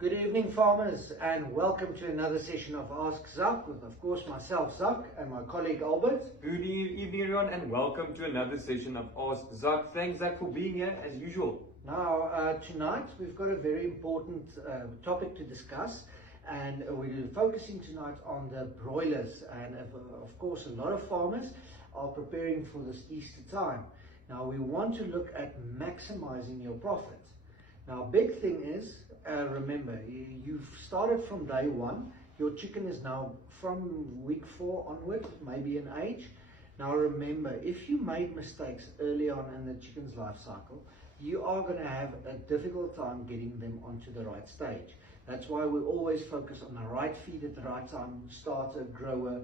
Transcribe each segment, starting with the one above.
Good evening, farmers, and welcome to another session of Ask Zak with, of course, myself, Zak, and my colleague, Albert. Good evening, everyone, and welcome to another session of Ask Zak. Thanks, Zak, for being here as usual. Now, tonight we've got a very important topic to discuss, and we're focusing tonight on the broilers. And of course, a lot of farmers are preparing for this Easter time. Now, we want to look at maximizing your profit. Now, big thing is, remember, you've started from day one. Your chicken is now from week 4 onward, maybe in age. Now remember, if you made mistakes early on in the chicken's life cycle, you are going to have a difficult time getting them onto the right stage. That's why we always focus on the right feed at the right time, starter, grower,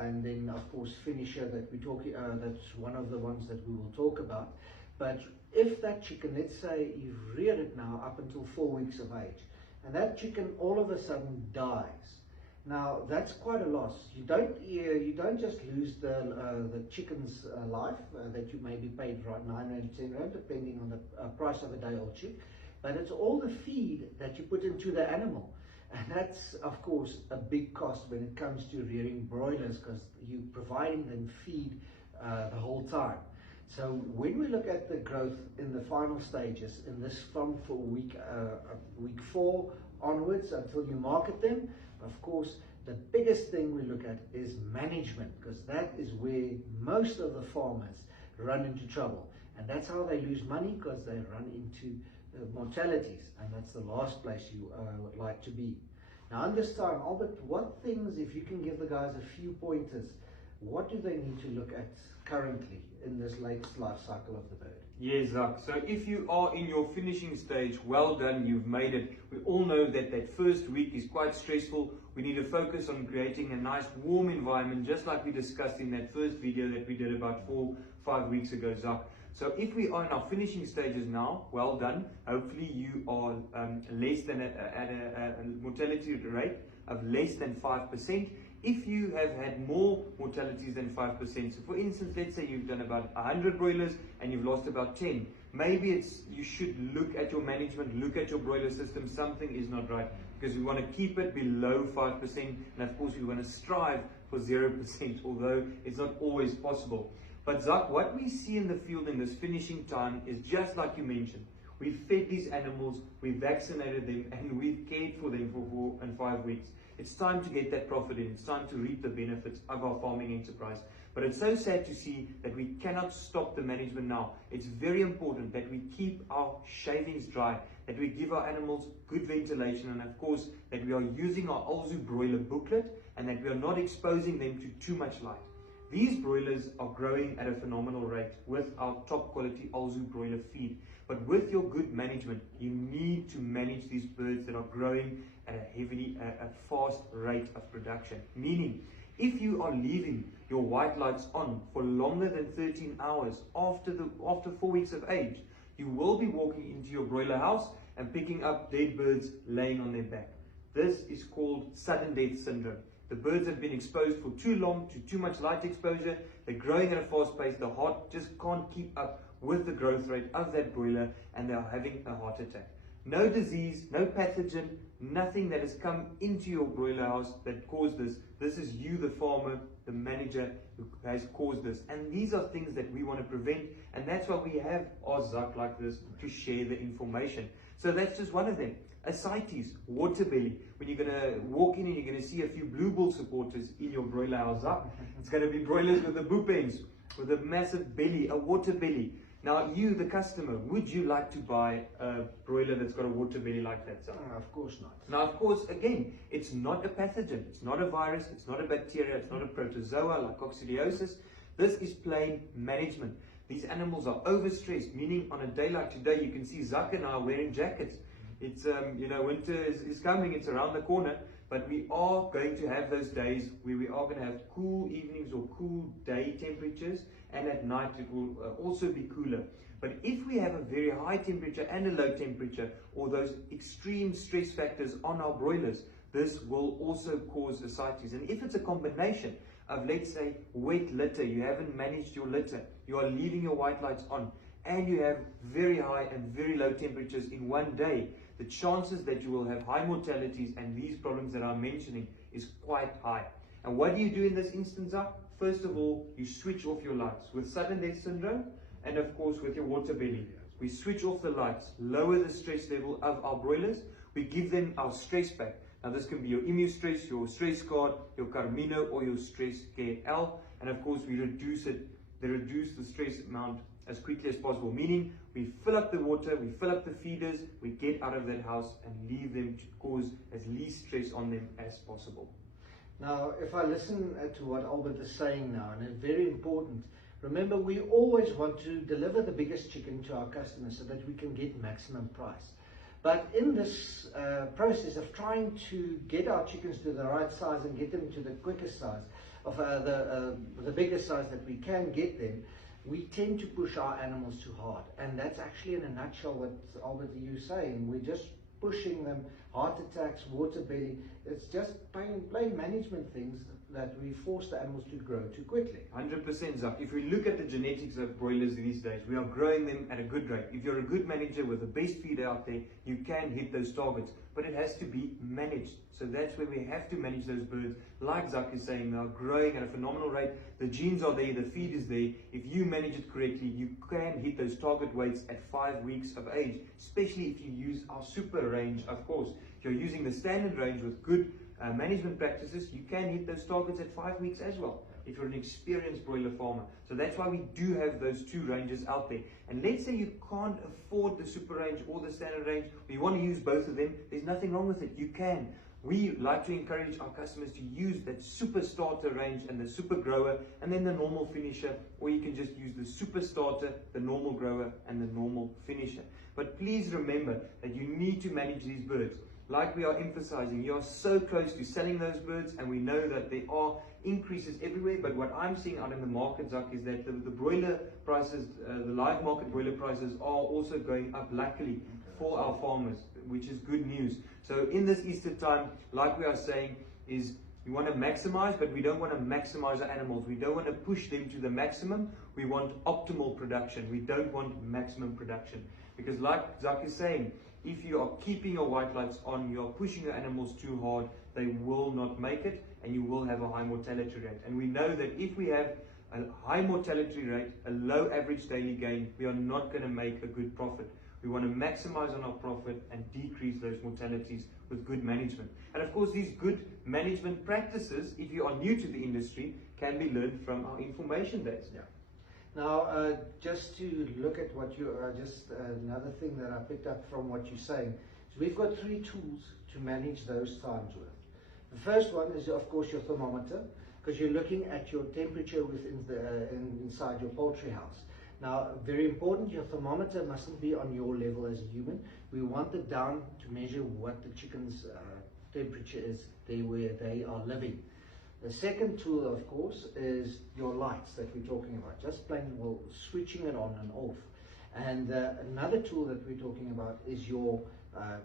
and then of course finisher that we talk. That's one of the ones that we will talk about. But if that chicken, let's say you've reared it now up until 4 weeks of age, and that chicken all of a sudden dies, now that's quite a loss. You don't just lose the chicken's life that you may be paid right 9 Rand, 10 Rand, depending on the price of a day-old chick, but it's all the feed that you put into the animal. And that's, of course, a big cost when it comes to rearing broilers, because you're providing them feed the whole time. So when we look at the growth in the final stages, in this from for week 4 onwards until you market them, of course, the biggest thing we look at is management, because that is where most of the farmers run into trouble. And that's how they lose money, because they run into mortalities, and that's the last place you would like to be. Now, in this time, Albert, what things, if you can give the guys a few pointers, what do they need to look at currently in this latest life cycle of the bird? Yes, Zak. So if you are in your finishing stage, well done, you've made it. We all know that that first week is quite stressful. We need to focus on creating a nice warm environment, just like we discussed in that first video that we did about 4-5 weeks ago, Zak. So if we are in our finishing stages now, well done. Hopefully you are less than at a mortality rate of less than 5%. If you have had more mortalities than 5%, so for instance, let's say you've done about 100 broilers and you've lost about 10, maybe you should look at your management, look at your broiler system. Something is not right, because we want to keep it below 5%, and of course we want to strive for 0%, although it's not always possible. But Zak, what we see in the field in this finishing time is just like you mentioned. We've fed these animals, we've vaccinated them, and we've cared for them for 4 and 5 weeks. It's time to get that profit in. It's time to reap the benefits of our farming enterprise. But it's so sad to see that we cannot stop the management now. It's very important that we keep our shavings dry, that we give our animals good ventilation, and of course that we are using our Alzu broiler booklet, and that we are not exposing them to too much light. These broilers are growing at a phenomenal rate with our top quality Alzu broiler feed. But with your good management, you need to manage these birds that are growing at a fast rate of production. Meaning, if you are leaving your white lights on for longer than 13 hours after 4 weeks of age, you will be walking into your broiler house and picking up dead birds laying on their back. This is called sudden death syndrome. The birds have been exposed for too long to too much light exposure. They're growing at a fast pace. The heart just can't keep up with the growth rate of that broiler, and they are having a heart attack. No disease, no pathogen, nothing that has come into your broiler house that caused this. This is you, the farmer, the manager, who has caused this. And these are things that we want to prevent, and that's why we have our Zak like this to share the information. So that's just one of them. Ascites, water belly. When you're going to walk in and you're going to see a few blue bull supporters in your broiler house, it's going to be broilers with the boopens, with a massive belly, a water belly. Now, you, the customer, would you like to buy a broiler that's got a water belly like that? Of course not. Now, of course, again, it's not a pathogen. It's not a virus. It's not a bacteria. It's not a protozoa like coccidiosis. This is plain management. These animals are overstressed, meaning on a day like today, you can see Zak and I are wearing jackets. It's, winter is coming. It's around the corner. But we are going to have those days where we are going to have cool evenings or cool day temperatures, and at night it will also be cooler. But if we have a very high temperature and a low temperature, or those extreme stress factors on our broilers, this will also cause ascites. And if it's a combination of, let's say, wet litter, you haven't managed your litter, you are leaving your white lights on, and you have very high and very low temperatures in one day, the chances that you will have high mortalities and these problems that I'm mentioning is quite high. And what do you do in this instance? First of all, you switch off your lights. With sudden death syndrome and of course with your water belly, we switch off the lights, lower the stress level of our broilers, we give them our stress pack. Now this can be your ImmuStress, your Stress Guard, your Carmino or your Stress Care L, and of course we reduce the stress amount as quickly as possible, meaning we fill up the water, we fill up the feeders, we get out of that house and leave them to cause as least stress on them as possible. Now, if I listen to what Albert is saying now, and it's very important, remember we always want to deliver the biggest chicken to our customers so that we can get maximum price. But in this process of trying to get our chickens to the right size and get them to the quickest size, of the biggest size that we can get them, we tend to push our animals too hard. And that's actually in a nutshell what Albert you saying. We're just pushing them, heart attacks, water belly. It's just plain management things that we force the animals to grow too quickly. 100%, Zach. If we look at the genetics of broilers these days, we are growing them at a good rate. If you're a good manager with the best feeder out there, you can hit those targets, but it has to be managed. So that's where we have to manage those birds. Like Zach is saying, they are growing at a phenomenal rate. The genes are there, the feed is there. If you manage it correctly, you can hit those target weights at 5 weeks of age, especially if you use our super range, of course. If you're using the standard range with good management practices, you can hit those targets at 5 weeks as well, if you're an experienced broiler farmer. So that's why we do have those two ranges out there. And let's say you can't afford the super range or the standard range, or you want to use both of them, there's nothing wrong with it, you can. We like to encourage our customers to use that super starter range and the super grower and then the normal finisher, or you can just use the super starter, the normal grower and the normal finisher. But please remember that you need to manage these birds. Like we are emphasizing, you are so close to selling those birds, and we know that there are increases everywhere, but what I'm seeing out in the market, Zach, is that the broiler prices, the live market broiler prices are also going up, luckily, for our farmers, which is good news. So in this Easter time, like we are saying, is we want to maximize, but we don't want to maximize our animals. We don't want to push them to the maximum. We want optimal production. We don't want maximum production. Because like Zach is saying, if you are keeping your white lights on, you are pushing your animals too hard, they will not make it and you will have a high mortality rate. And we know that if we have a high mortality rate, a low average daily gain, we are not going to make a good profit. We want to maximize on our profit and decrease those mortalities with good management. And of course, these good management practices, if you are new to the industry, can be learned from our information days. Yeah. Now, just to look at what you another thing that I picked up from what you're saying is we've got 3 tools to manage those times with. The first one is, of course, your thermometer, because you're looking at your temperature within inside your poultry house. Now, very important, your thermometer mustn't be on your level as a human. We want it down to measure what the chicken's temperature is there where they are living. The second tool, of course, is your lights that we're talking about, just plain well switching it on and off. And another tool that we're talking about is your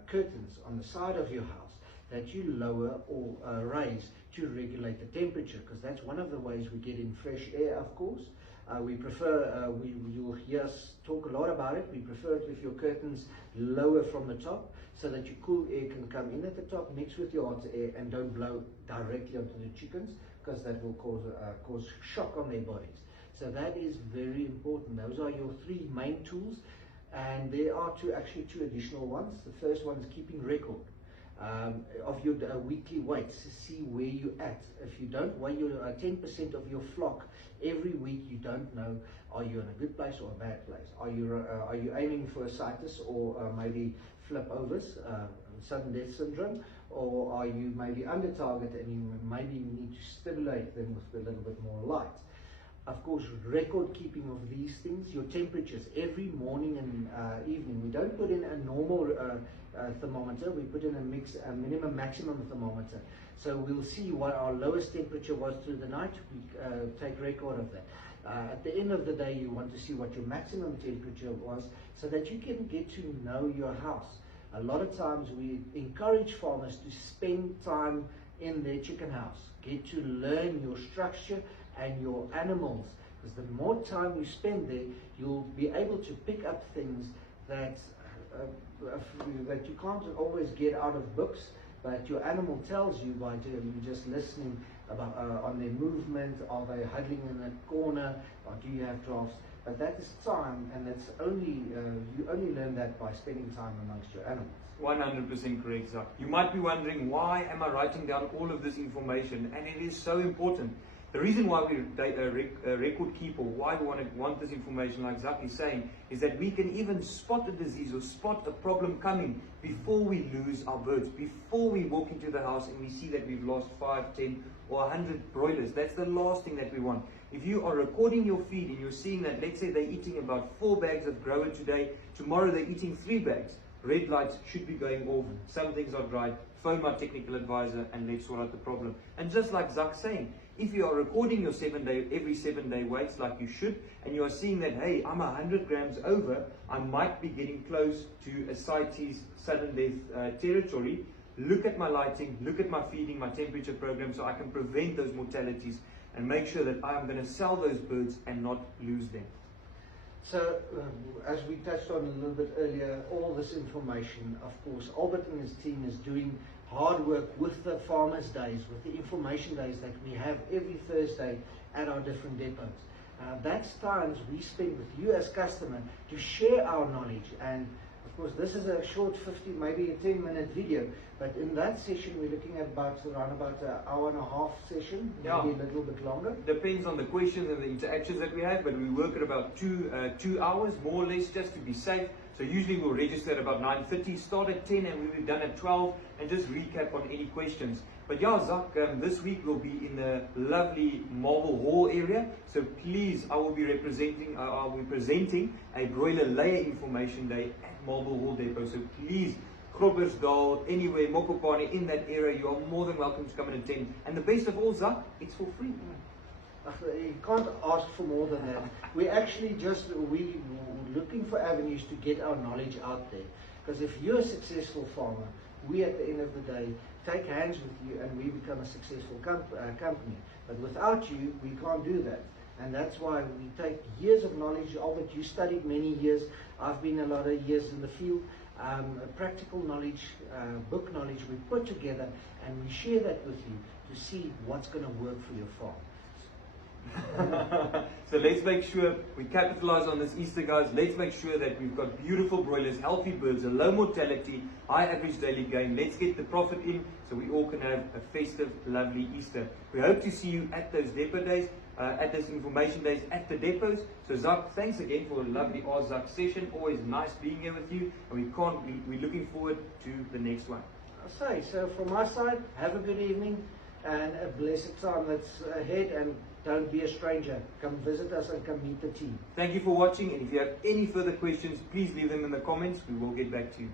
curtains on the side of your house that you lower or raise to regulate the temperature, because that's one of the ways we get in fresh air, of course. We prefer, you'll hear us talk a lot about it, we prefer it with your curtains lower from the top so that your cool air can come in at the top, mix with your hot air and don't blow directly onto the chickens, because that will cause shock on their bodies. So that is very important. Those are your 3 main tools, and there are actually two additional ones. The first one is keeping record of your weekly weights to see where you're at. If you don't weigh your 10% of your flock every week, you don't know, are you in a good place or a bad place? Are you aiming for ascites or maybe flip overs, sudden death syndrome, or are you maybe under target and you maybe need to stimulate them with a little bit more light? Of course, record keeping of these things, your temperatures every morning and evening. We don't put in a normal thermometer, we put in a minimum maximum thermometer. So we'll see what our lowest temperature was through the night, we take record of that. At the end of the day, you want to see what your maximum temperature was so that you can get to know your house. A lot of times we encourage farmers to spend time in their chicken house, get to learn your structure and your animals, because the more time you spend there, you'll be able to pick up things that that you can't always get out of books, but your animal tells you by you just listening about on their movement. Are they huddling in a corner, or do you have drafts? But that is time, and it's only you only learn that by spending time amongst your animals. 100% correct, Zach. You might be wondering, why am I writing down all of this information? And it is so important. The reason why we record keep, or why we want this information, like Zach is saying, is that we can even spot a disease or spot a problem coming before we lose our birds, before we walk into the house and we see that we've lost 5, 10 or 100 broilers. That's the last thing that we want. If you are recording your feed and you're seeing that, let's say they're eating about 4 bags of grower today, tomorrow they're eating 3 bags, red lights should be going off, some things are dried, phone my technical advisor and let's sort out the problem. And just like Zach's saying, if you are recording your every 7 day weights like you should, and you are seeing that, hey, I'm 100 grams over, I might be getting close to a CITES sudden death territory, look at my lighting, look at my feeding, my temperature program, so I can prevent those mortalities and make sure that I'm going to sell those birds and not lose them. So, as we touched on a little bit earlier, all this information, of course, Albert and his team is doing hard work with the farmers' days, with the information days that we have every Thursday at our different depots. That's times we spend with you as customer to share our knowledge. And of course, this is a short 50, maybe a 10-minute video, but in that session we're looking at around about an hour and a half session, maybe a little bit longer. Depends on the questions and the interactions that we have, but we work at about 2 hours, more or less, just to be safe. So usually we'll register at about 9:30, start at 10, and we'll be done at 12, and just recap on any questions. But yeah, Zach, this week we'll be in the lovely Marble Hall area. So please, I will be presenting a broiler layer information day at Marble Hall Depot. So please, Groblersdal, anywhere, Mokopane, in that area, you are more than welcome to come and attend. And the best of all, Zach, it's for free. You can't ask for more than that. We actually we're looking for avenues to get our knowledge out there. Because if you're a successful farmer, we at the end of the day take hands with you and we become a successful company. But without you, we can't do that. And that's why we take years of knowledge. Albert, you studied many years. I've been a lot of years in the field. Practical knowledge, book knowledge, we put together and we share that with you to see what's going to work for your farm. So let's make sure we capitalize on this Easter, guys. Let's make sure that we've got beautiful broilers, healthy birds, a low mortality, high average daily gain. Let's get the profit in so we all can have a festive, lovely Easter. We hope to see you at those depot days, at those information days at the depots. So Zach, thanks again for a lovely Zach session. Always nice being here with you, and we're looking forward to the next one. So from my side, have a good evening and a blessed time that's ahead, and don't be a stranger. Come visit us and come meet the team. Thank you for watching, and if you have any further questions, please leave them in the comments. We will get back to you.